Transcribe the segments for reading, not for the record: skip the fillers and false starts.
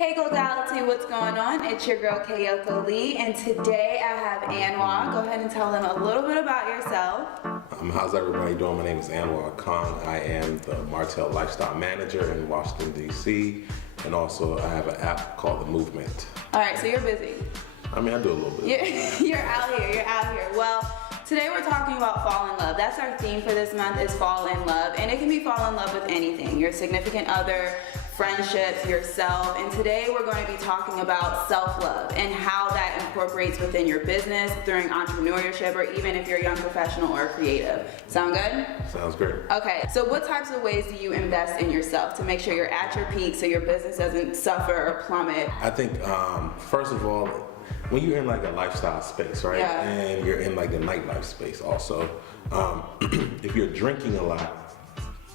Hey Goldality, what's going on? It's your girl Kayoko Lee, and today I have Anwar. Go ahead and tell them a little bit about yourself. How's everybody doing? My name is Anwar Khan. I am the Martell Lifestyle Manager in Washington, D.C. And also I have an app called The Movement. All right, so you're busy. I mean, I do a little bit. You're out here. Well, today we're talking about fall in love. That's our theme for this month, is fall in love. And it can be fall in love with anything, your significant other, friendships, yourself. And today we're going to be talking about self-love and how that incorporates within your business, during entrepreneurship, or even if you're a young professional or creative. Sound good? Sounds great. Okay, so what types of ways do you invest in yourself to make sure you're at your peak so your business doesn't suffer or plummet? I think, first of all, when you're in like a lifestyle space, right? Yeah. And you're in like the nightlife space also, if you're drinking a lot,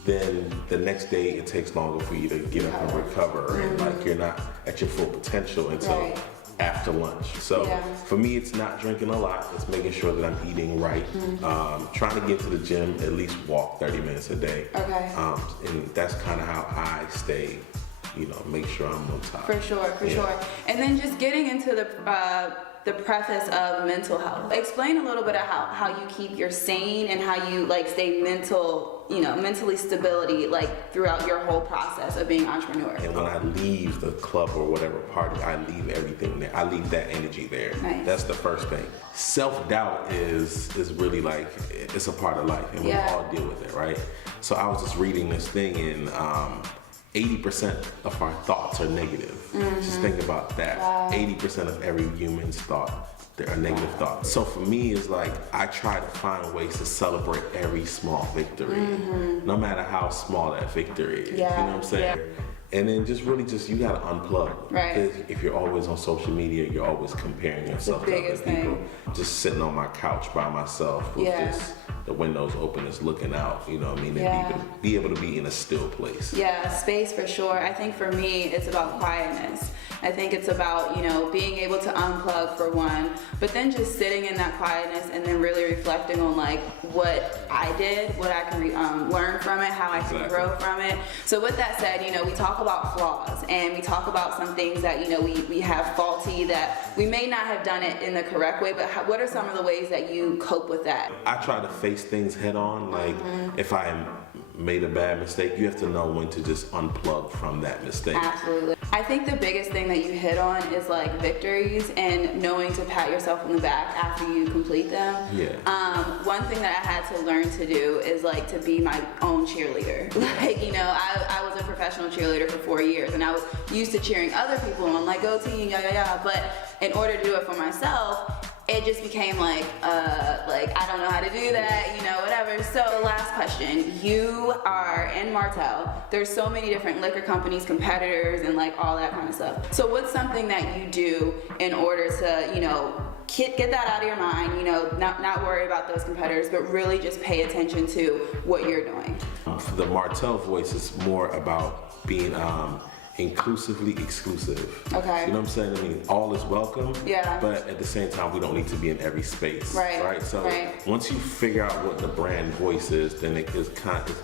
then the next day it takes longer for you to get up and recover, and like you're not at your full potential until after lunch. So for me, it's not drinking a lot, it's making sure that I'm eating right, trying to get to the gym, at least walk 30 minutes a day. Okay. And that's kind of how I stay, you know, make sure I'm on top. For sure. And then just getting into the preface of mental health. Explain a little bit of how you keep your sane and how you like stay mentally stability like throughout your whole process of being an entrepreneur. And when I leave the club or whatever party, I leave everything there. I leave that energy there. Nice. That's the first thing. Self-doubt is really like, it's a part of life, and we all deal with it, right? So I was just reading this thing, and 80% of our thoughts are negative. Just think about that. 80% of every human's thought, there are negative thoughts. So for me, it's like, I try to find ways to celebrate every small victory, no matter how small that victory is. You know what I'm saying? And then just really you gotta unplug. Right. Because if you're always on social media, you're always comparing yourself to other people. Just sitting on my couch by myself with just the windows open, just looking out, you know what I mean? And be able to be in a still place. Yeah, space for sure. I think for me, it's about quietness. I think it's about, you know, being able to unplug for one, but then just sitting in that quietness and then really reflecting on like what I did, what I can learn from it, how I can grow from it. So with that said, you know, we talk about flaws and we talk about some things that, you know, we have faulty, that we may not have done it in the correct way, but what are some of the ways that you cope with that? I try to face things head on. Like if I made a bad mistake, you have to know when to just unplug from that mistake. Absolutely. I think the biggest thing that you hit on is like victories and knowing to pat yourself on the back after you complete them. One thing that I had to learn to do is like to be my own cheerleader. Like, you know, I was a professional cheerleader for 4 years, and I was used to cheering other people on, like, go team, but in order to do it for myself, it just became like I don't know how to do that, you know, whatever. So last question, you are in Martell. There's so many different liquor companies, competitors, and like all that kind of stuff. So what's something that you do in order to, you know, get that out of your mind, you know, not worry about those competitors, but really just pay attention to what you're doing? The Martell voice is more about being inclusively exclusive. Okay. You know what I'm saying? I mean, all is welcome. Yeah. But at the same time, we don't need to be in every space. Right. So once you figure out what the brand voice is, then it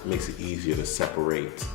makes it easier to separate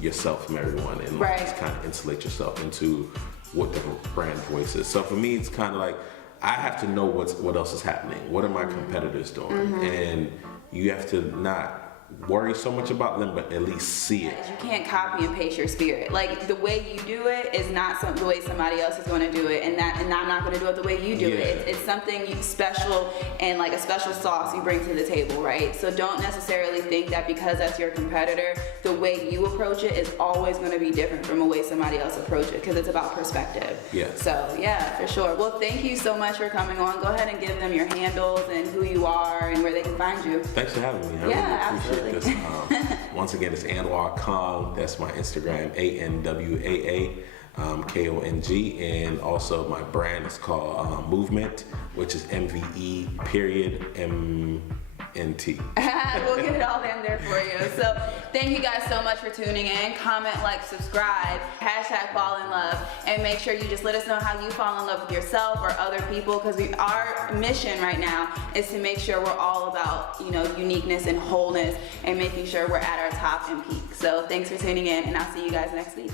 yourself from everyone, and like just kind of insulate yourself into what the brand voice is. So for me, it's kind of like, I have to know what else is happening. What are my competitors doing? And you have to not worry so much about them, but at least see it. You can't copy and paste your spirit. Like, the way you do it is not the way somebody else is going to do it, and I'm not going to do it the way you do it. It's something special, and like a special sauce you bring to the table, right? So don't necessarily think that because that's your competitor, the way you approach it is always going to be different from the way somebody else approaches it, because it's about perspective. So yeah, for sure. Well, thank you so much for coming on. Go ahead and give them your handles and who you are and where they can find you. Thanks for having me. I really appreciate this. Once again, it's Anwar Kong. That's my Instagram, ANWAA KONG, and also my brand is called Movement, which is MVE period MNT. We'll get it all in there for you. So thank you guys so much for tuning in. Comment, like, subscribe, hashtag fall in love, and make sure you just let us know how you fall in love with yourself or other people, because our mission right now is to make sure we're all about, you know, uniqueness and wholeness, and making sure we're at our top and peak. So thanks for tuning in, and I'll see you guys next week.